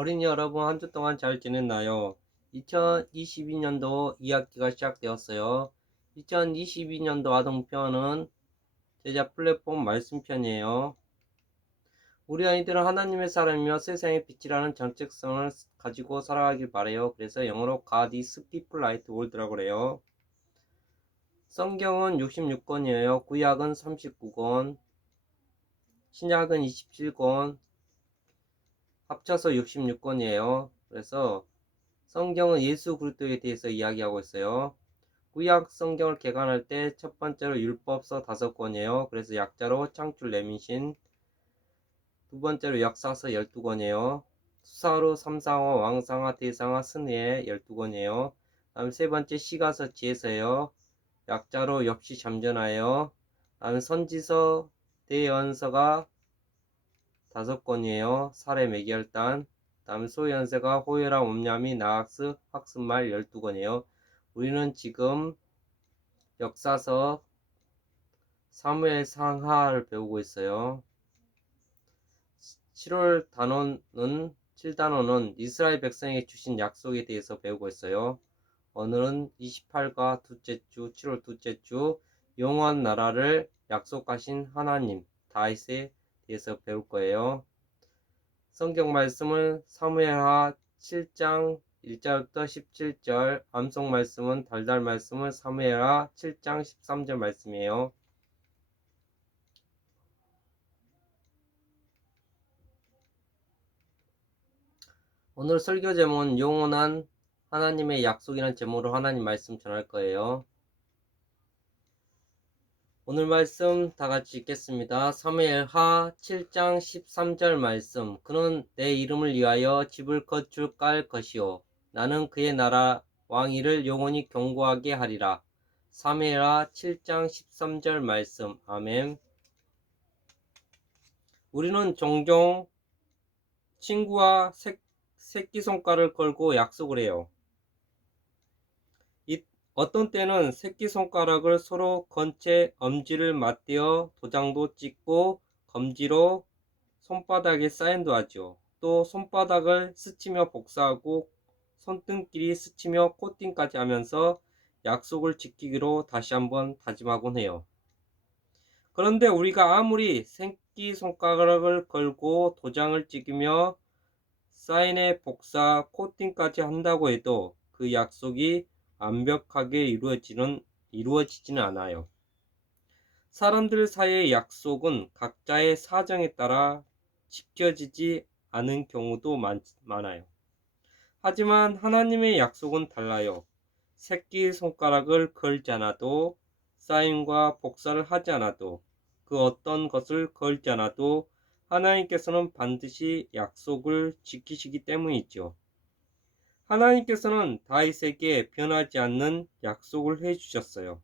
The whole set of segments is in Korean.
어린이 여러분, 한 주 동안 잘 지냈나요? 2022년도 2학기가 시작되었어요. 2022년도 아동편은 제자 플랫폼 말씀편이에요. 우리 아이들은 하나님의 사람이며 세상의 빛이라는 정체성을 가지고 살아가길 바래요. 그래서 영어로 God is people light world라고 그래요. 성경은 66권이에요. 구약은 39권, 신약은 27권, 합쳐서 66권이에요. 그래서 성경은 예수 그리스도에 대해서 이야기하고 있어요. 구약 성경을 개관할 때 첫 번째로 율법서 5권이에요. 그래서 약자로 창출 레민신. 두 번째로 역사서 12권이에요. 수사로 삼상화, 왕상화, 대상화, 승리에 12권이에요. 다음 세 번째 시가서 지혜서예요. 약자로 엽시 잠전하예요. 다음 선지서 대연서가 5권이에요. 사례 매결단. 다음 소연세가 호요라 옴냐미 나학스 학습말 12권이에요. 우리는 지금 역사서 사무엘 상하를 배우고 있어요. 7단원은 이스라엘 백성에게 주신 약속에 대해서 배우고 있어요. 오늘은 28과 둘째 주, 7월 둘째 주 영원 나라를 약속하신 하나님 다윗에 대해서 배울 거예요. 성경 말씀은 사무엘하 7장 1절부터 17절, 암송 말씀은 달달 말씀은 사무엘하 7장 13절 말씀이에요. 오늘 설교 제목은 영원한 하나님의 약속이라는 제목으로 하나님 말씀 전할 거예요. 오늘 말씀 다 같이 읽겠습니다. 사무엘하 7장 13절 말씀. 그는 내 이름을 위하여 집을 건축 깔 것이요 나는 그의 나라 왕위를 영원히 견고하게 하리라. 사무엘하 7장 13절 말씀. 아멘. 우리는 종종 친구와 새끼손가락을 걸고 약속을 해요. 어떤 때는 새끼손가락을 서로 건 채 엄지를 맞대어 도장도 찍고 검지로 손바닥에 사인도 하죠. 또 손바닥을 스치며 복사하고 손등끼리 스치며 코팅까지 하면서 약속을 지키기로 다시 한번 다짐하곤 해요. 그런데 우리가 아무리 새끼손가락을 걸고 도장을 찍으며 사인에 복사, 코팅까지 한다고 해도 그 약속이 완벽하게 이루어지지는 않아요. 사람들 사이의 약속은 각자의 사정에 따라 지켜지지 않은 경우도 많아요. 하지만 하나님의 약속은 달라요. 새끼손가락을 걸지 않아도, 사인과 복사를 하지 않아도, 그 어떤 것을 걸지 않아도 하나님께서는 반드시 약속을 지키시기 때문이죠. 하나님께서는 다윗에게 변하지 않는 약속을 해주셨어요.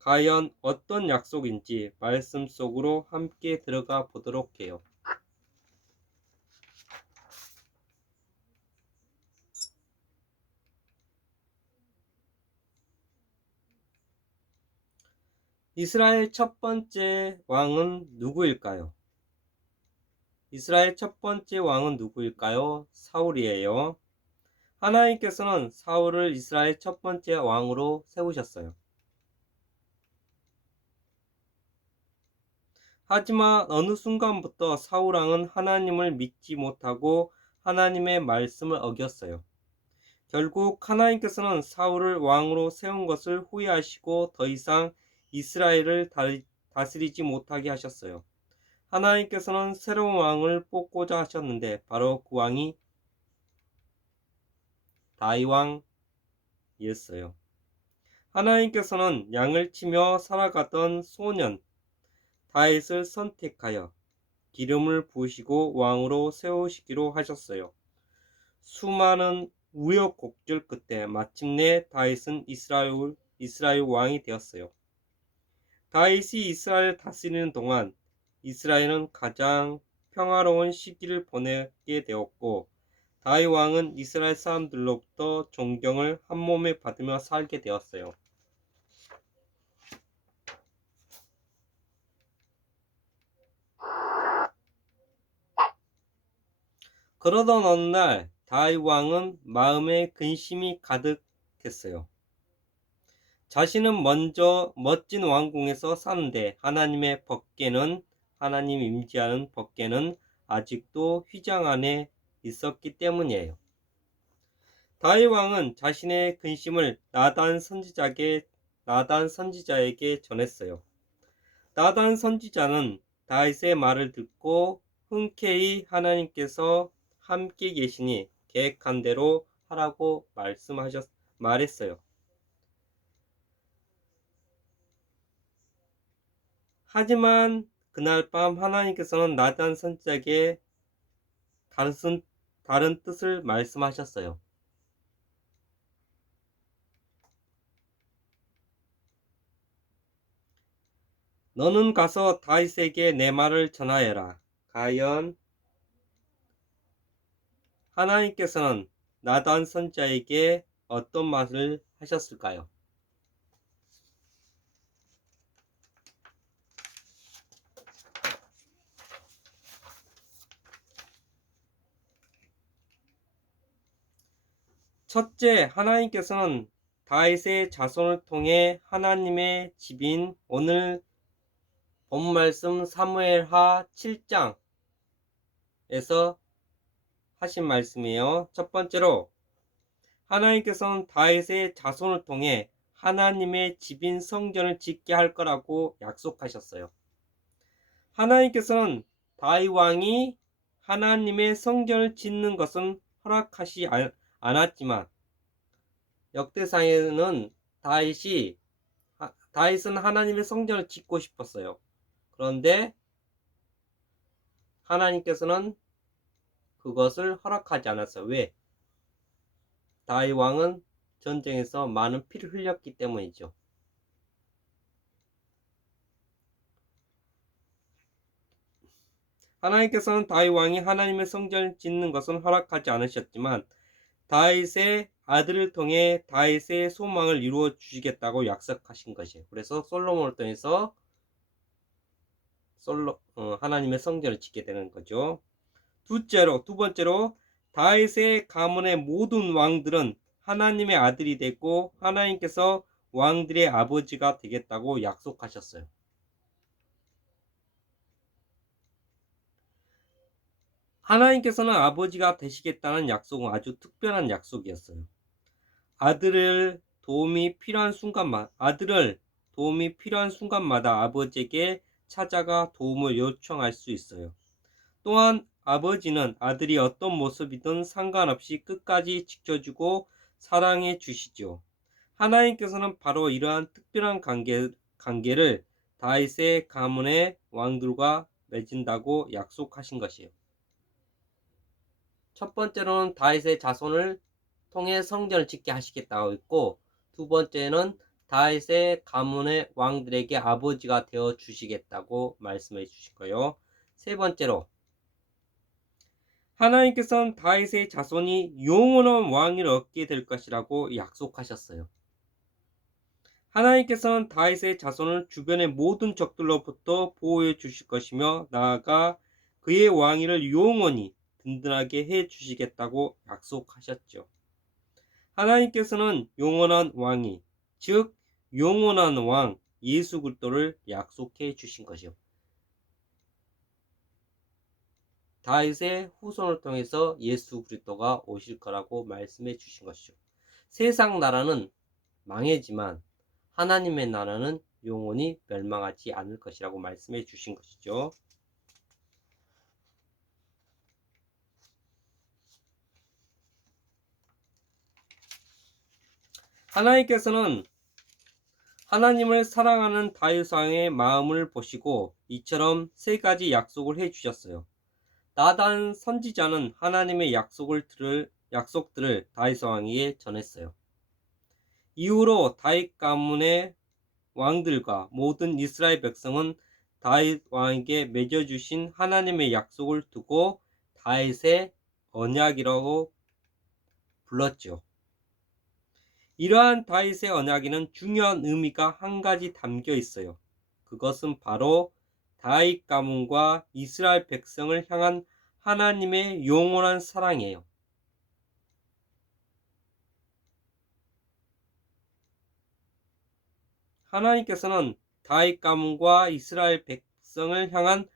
과연 어떤 약속인지 말씀 속으로 함께 들어가 보도록 해요. 이스라엘 첫 번째 왕은 누구일까요? 이스라엘 첫 번째 왕은 누구일까요? 사울이에요. 하나님께서는 사울을 이스라엘 첫 번째 왕으로 세우셨어요. 하지만 어느 순간부터 사울 왕은 하나님을 믿지 못하고 하나님의 말씀을 어겼어요. 결국 하나님께서는 사울을 왕으로 세운 것을 후회하시고 더 이상 이스라엘을 다스리지 못하게 하셨어요. 하나님께서는 새로운 왕을 뽑고자 하셨는데 바로 그 왕이 다윗 왕이었어요. 하나님께서는 양을 치며 살아가던 소년 다윗을 선택하여 기름을 부으시고 왕으로 세우시기로 하셨어요. 수많은 우여곡절 끝에 마침내 다윗은 이스라엘 왕이 되었어요. 다윗이 이스라엘을 다스리는 동안 이스라엘은 가장 평화로운 시기를 보내게 되었고 다윗 왕은 이스라엘 사람들로부터 존경을 한몸에 받으며 살게 되었어요. 그러던 어느 날 다윗 왕은 마음에 근심이 가득했어요. 자신은 먼저 멋진 왕궁에서 사는데 하나님 임재하는 법궤는 아직도 휘장 안에 있었기 때문이에요. 다윗 왕은 자신의 근심을 나단 선지자에게 전했어요. 나단 선지자는 다윗의 말을 듣고 흔쾌히 하나님께서 함께 계시니 계획한 대로 하라고 말했어요. 하지만 그날 밤 하나님께서는 나단 선지자에게 다른 뜻을 말씀하셨어요. 너는 가서 다윗에게 내 말을 전하여라. 과연 하나님께서는 나단 선지자에게 어떤 말을 하셨을까요? 첫째, 하나님께서는 다윗의 자손을 통해 하나님의 집인 오늘 본 말씀 사무엘하 7장에서 하신 말씀이에요. 첫 번째로 하나님께서는 다윗의 자손을 통해 하나님의 집인 성전을 짓게 할 거라고 약속하셨어요. 하나님께서는 다윗 왕이 하나님의 성전을 짓는 것은 허락하지 않았지만 역대상에는 다윗은 하나님의 성전을 짓고 싶었어요. 그런데 하나님께서는 그것을 허락하지 않았어요. 왜? 다윗 왕은 전쟁에서 많은 피를 흘렸기 때문이죠. 하나님께서는 다윗 왕이 하나님의 성전을 짓는 것은 허락하지 않으셨지만 다윗의 아들을 통해 다윗의 소망을 이루어 주시겠다고 약속하신 것이에요. 그래서 솔로몬을 통해서 하나님의 성전을 짓게 되는 거죠. 두 번째로 다윗의 가문의 모든 왕들은 하나님의 아들이 되고 하나님께서 왕들의 아버지가 되겠다고 약속하셨어요. 하나님께서는 아버지가 되시겠다는 약속은 아주 특별한 약속이었어요. 아들을 도움이 필요한 순간마다 아버지에게 찾아가 도움을 요청할 수 있어요. 또한 아버지는 아들이 어떤 모습이든 상관없이 끝까지 지켜주고 사랑해 주시죠. 하나님께서는 바로 이러한 특별한 관계를 다윗의 가문의 왕들과 맺은다고 약속하신 것이에요. 첫 번째로는 다윗의 자손을 통해 성전을 짓게 하시겠다고 했고, 두 번째는 다윗의 가문의 왕들에게 아버지가 되어 주시겠다고 말씀해 주신 거예요. 세 번째로 하나님께서는 다윗의 자손이 영원한 왕위를 얻게 될 것이라고 약속하셨어요. 하나님께서는 다윗의 자손을 주변의 모든 적들로부터 보호해 주실 것이며 나아가 그의 왕위를 영원히 든든하게 해 주시겠다고 약속하셨죠. 하나님께서는 영원한 왕이, 즉 영원한 왕 예수 그리스도를 약속해 주신 것이요. 다윗의 후손을 통해서 예수 그리스도가 오실 거라고 말씀해 주신 것이죠. 세상 나라는 망해지만 하나님의 나라는 영원히 멸망하지 않을 것이라고 말씀해 주신 것이죠. 하나님께서는 하나님을 사랑하는 다윗 왕의 마음을 보시고 이처럼 세 가지 약속을 해 주셨어요. 나단 선지자는 하나님의 약속들을 다윗 왕에게 전했어요. 이후로 다윗 가문의 왕들과 모든 이스라엘 백성은 다윗 왕에게 맺어주신 하나님의 약속을 두고 다윗의 언약이라고 불렀죠. 이러한 다윗의 언약에는 중요한 의미가 한 가지 담겨 있어요. 그것은 바로 다윗 가문과 이스라엘 백성을 향한 하나님의 영원한 사랑이에요. 하나님께서는 다윗 가문과 이스라엘 백성을 향한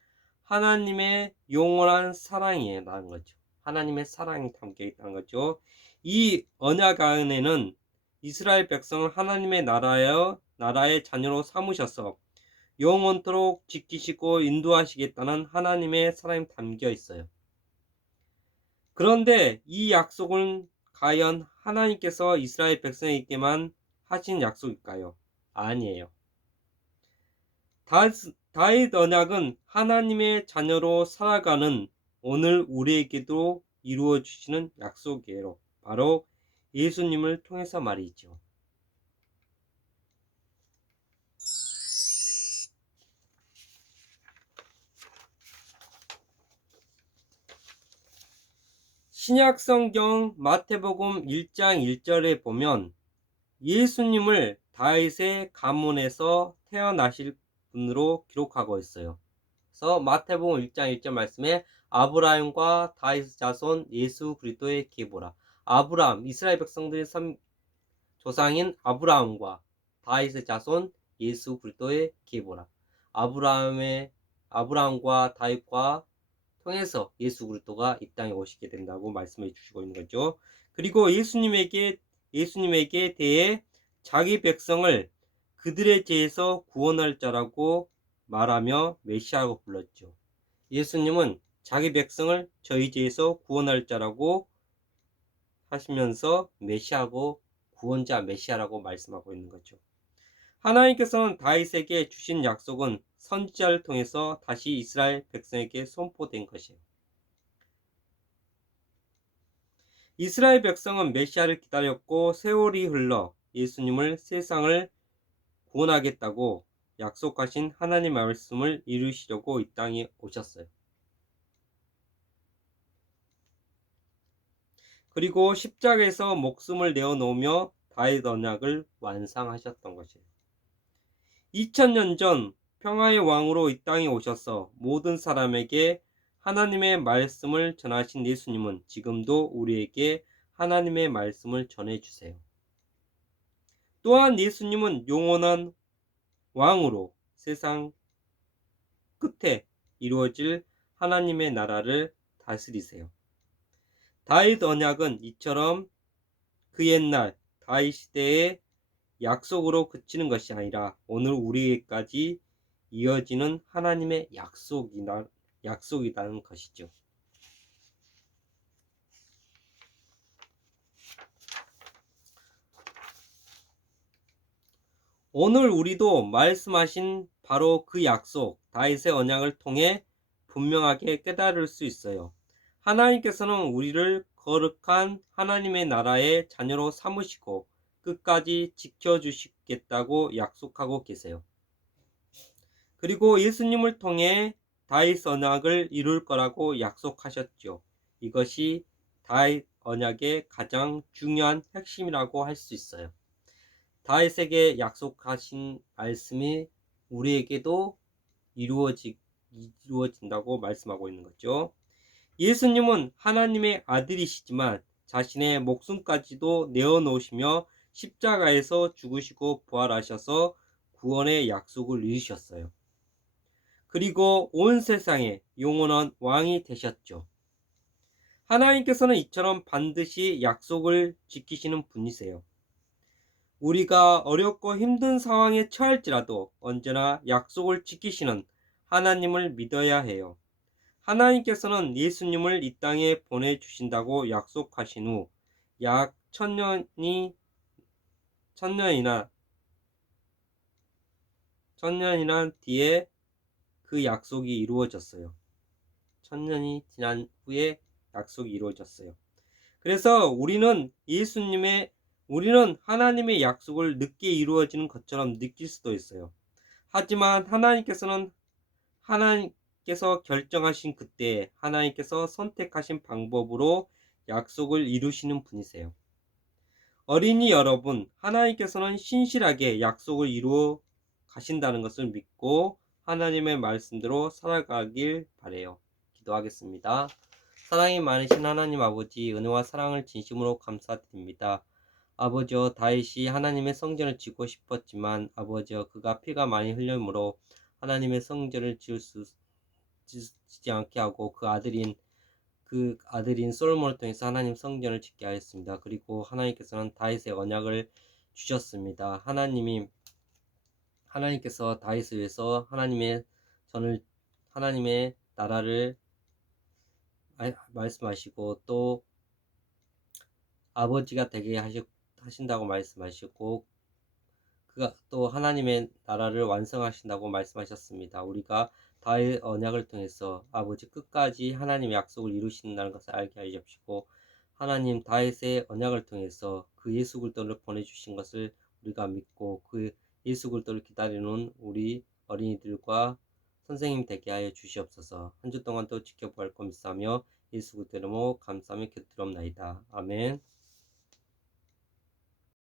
하나님의 영원한 사랑이라는 거죠. 하나님의 사랑이 담겨 있다는 거죠. 이 언약 안에는 이스라엘 백성을 하나님의 나라의 자녀로 삼으셔서 영원토록 지키시고 인도하시겠다는 하나님의 사랑이 담겨 있어요. 그런데 이 약속은 과연 하나님께서 이스라엘 백성에게만 하신 약속일까요? 아니에요. 다윗 언약은 하나님의 자녀로 살아가는 오늘 우리에게도 이루어 주시는 약속이에요. 바로 예수님을 통해서 말이죠. 신약 성경 마태복음 1장 1절에 보면 예수님을 다윗의 가문에서 태어나실 분으로 기록하고 있어요. 그래서 마태복음 1장 1절 말씀에 아브라함과 다윗 자손 예수 그리스도의 계보라. 아브라함, 이스라엘 백성들의 조상인 아브라함과 다윗의 자손 예수 그리스도의 계보라. 아브라함과 다윗과 통해서 예수 그리스도가 이 땅에 오시게 된다고 말씀해 주시고 있는 거죠. 그리고 예수님에게 대해 자기 백성을 그들의 죄에서 구원할 자라고 말하며 메시아라고 불렀죠. 예수님은 자기 백성을 저희 죄에서 구원할 자라고 하시면서 메시아고 구원자 메시아라고 말씀하고 있는 거죠. 하나님께서는 다윗에게 주신 약속은 선지자를 통해서 다시 이스라엘 백성에게 선포된 것이에요. 이스라엘 백성은 메시아를 기다렸고 세월이 흘러 예수님을 세상을 구원하겠다고 약속하신 하나님의 말씀을 이루시려고 이 땅에 오셨어요. 그리고 십자가에서 목숨을 내어놓으며 다윗 언약을 완성하셨던 것이에요. 2000년 전 평화의 왕으로 이 땅에 오셔서 모든 사람에게 하나님의 말씀을 전하신 예수님은 지금도 우리에게 하나님의 말씀을 전해주세요. 또한 예수님은 영원한 왕으로 세상 끝에 이루어질 하나님의 나라를 다스리세요. 다윗 언약은 이처럼 그 옛날 다윗 시대의 약속으로 그치는 것이 아니라 오늘 우리에게까지 이어지는 하나님의 약속이라는 것이죠. 오늘 우리도 말씀하신 바로 그 약속, 다윗의 언약을 통해 분명하게 깨달을 수 있어요. 하나님께서는 우리를 거룩한 하나님의 나라의 자녀로 삼으시고 끝까지 지켜주시겠다고 약속하고 계세요. 그리고 예수님을 통해 다윗 언약을 이룰 거라고 약속하셨죠. 이것이 다윗 언약의 가장 중요한 핵심이라고 할 수 있어요. 다윗에게 약속하신 말씀이 우리에게도 이루어진다고 말씀하고 있는 거죠. 예수님은 하나님의 아들이시지만 자신의 목숨까지도 내어놓으시며 십자가에서 죽으시고 부활하셔서 구원의 약속을 이루셨어요. 그리고 온 세상에 영원한 왕이 되셨죠. 하나님께서는 이처럼 반드시 약속을 지키시는 분이세요. 우리가 어렵고 힘든 상황에 처할지라도 언제나 약속을 지키시는 하나님을 믿어야 해요. 하나님께서는 예수님을 이 땅에 보내주신다고 약속하신 후 약 천년이나 뒤에 그 약속이 이루어졌어요. 천년이 지난 후에 약속이 이루어졌어요. 그래서 우리는 하나님의 약속을 늦게 이루어지는 것처럼 느낄 수도 있어요. 하지만 하나님께서 결정하신 그때 하나님께서 선택하신 방법으로 약속을 이루시는 분이세요. 어린이 여러분, 하나님께서는 신실하게 약속을 이루어 가신다는 것을 믿고 하나님의 말씀대로 살아가길 바래요. 기도하겠습니다. 사랑이 많으신 하나님 아버지, 은혜와 사랑을 진심으로 감사드립니다. 아버지여, 다윗이 하나님의 성전을 짓고 싶었지만 아버지여, 그가 피가 많이 흘림으로 하나님의 성전을 짓지 않게 하고 그 아들인 솔로몬을 통해서 하나님 성전을 짓게 하였습니다. 그리고 하나님께서는 다윗의 언약을 주셨습니다. 하나님께서 다윗을 위해서 하나님의 나라를 말씀하시고, 또 아버지가 되게 하신다고 말씀하시고, 그가 또 하나님의 나라를 완성하신다고 말씀하셨습니다. 우리가 다윗 언약을 통해서 아버지 끝까지 하나님의 약속을 이루신다는 것을 알게 하여 주시고, 하나님 다윗의 언약을 통해서 그 예수 그리스도를 보내주신 것을 우리가 믿고, 그 예수 그리스도를 기다리는 우리 어린이들과 선생님 되게 하여 주시옵소서. 한 주 동안 또 지켜볼 것 믿사며 예수 그리스도 이름으로 감사하며 곁들옵나이다. 아멘.